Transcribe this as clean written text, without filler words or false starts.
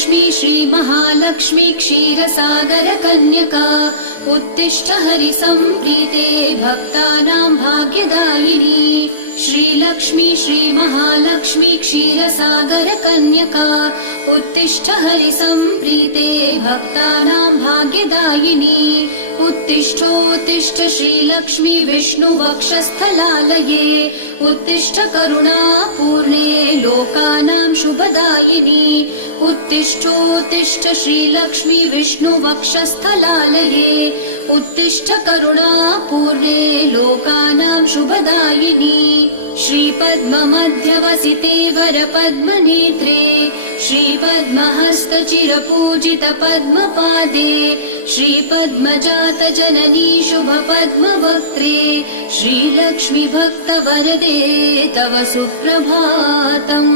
श्रीलक्ष्मी श्रीमहालक्ष्मी क्षीरसागरकन्यका उत्तिष्ठ हरिसम्प्रीते भक्तानां भाग्यदायिनी। श्रीलक्ष्मी श्रीमहालक्ष्मी क्षीरसागरकन्यका उत्तिष्ठ हरिसम्प्रीते भक्तानां भाग्यदायिनी। उत्तिष्ठोत्तिष्ठ श्रीलक्ष्मी विष्णुवक्षस्थलालये उत्तिष्ठ करुणापूर्णे लोकानां शुभदायिनी। उत्तिष्ठोत्तिष्ठ श्रीलक्ष्मी विष्णुवक्षस्थलालये उत्तिष्ठ करुणापूर्णे लोकानां शुभदायिनी। श्रीपद्ममध्यवसिते वरपद्मनेत्रे श्रीपद्महस्तचिरपूजितपद्मपादे श्रीपद्मजातजननी शुभपद्मवक्त्रे श्रीलक्ष्मी भक्तवरदे तव सुप्रभातम्।